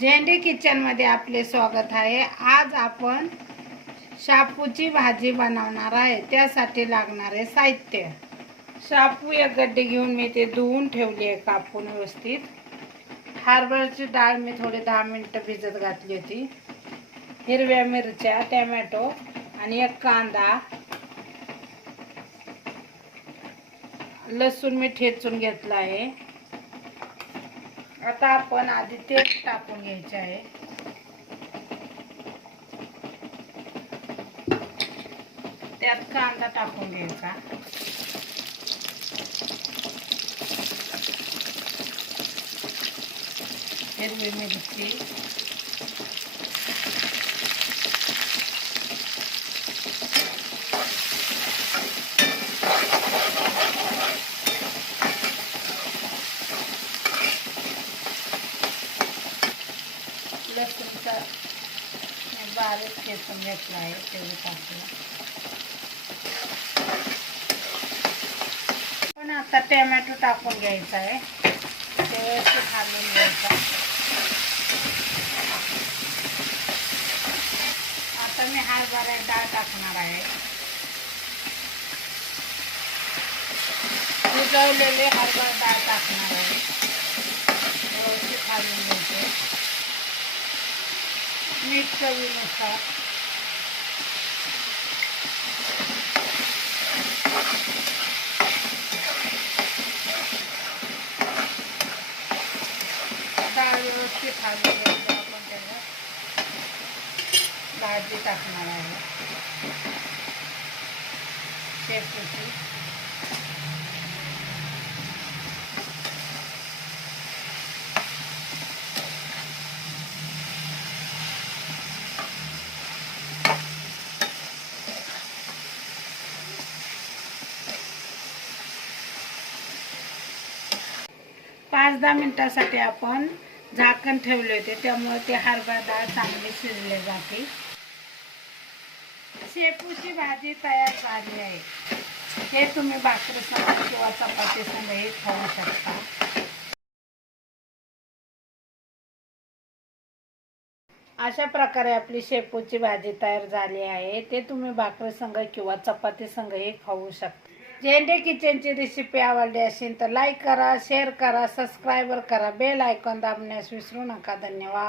झेंडी किचनमध्ये आपले स्वागत आहे. आज आपण शापूची भाजी बनवणार आहे. त्यासाठी लागणारे साहित्य. शापू एक गड्डे घेऊन मी ते धुवून ठेवली आहे कापून व्यवस्थित. हार्बरची डाळ मी थोडी दहा मिनटं भिजत घातली होती. हिरव्या मिरच्या टॅमॅटो आणि एक कांदा. लसूण मी ठेचून घेतला आहे. आता आपण आधी तेल टाकून घ्यायचे आहे. त्यात कांदा टाकून घ्यायचा. हिरवी मिरची. लसूणचा मी बारीक ठेचून घेतला आहे तेवढं टाकलं पण आता टॅमॅटो टाकून घ्यायचा आहे. ते घालून घ्यायचा आता मी हरभरा डाळ टाकणार आहे. शिजवलेले हरभरा डाळ टाकणार आहे. व्यवस्थित घालून घ्यायचं मीठ चवीनुसार डाळ व्यवस्थित खाली घ्यायचं आपण त्याच्यात भाजी टाकणार आहे. शेपूची पाच दहा मिनिटासाठी आपण झाकण ठेवले होते त्यामुळे ते हरभरा डाळ चांगली शिजले जाते. शेपूची भाजी तयार झाली आहे. हे तुम्ही भाकरी संग किंवा चपाती संगही खाऊ शकता. अशा प्रकारे आपली शेपूची भाजी तयार झाली आहे. ते तुम्ही भाकरी संग किंवा चपाती संगही खाऊ शकता. झेंडे किचनची रेसिपी आवडली असेल तर लाईक करा शेअर करा सबस्क्राईबर करा. बेल आयकॉन दाबण्यास विसरू नका. धन्यवाद.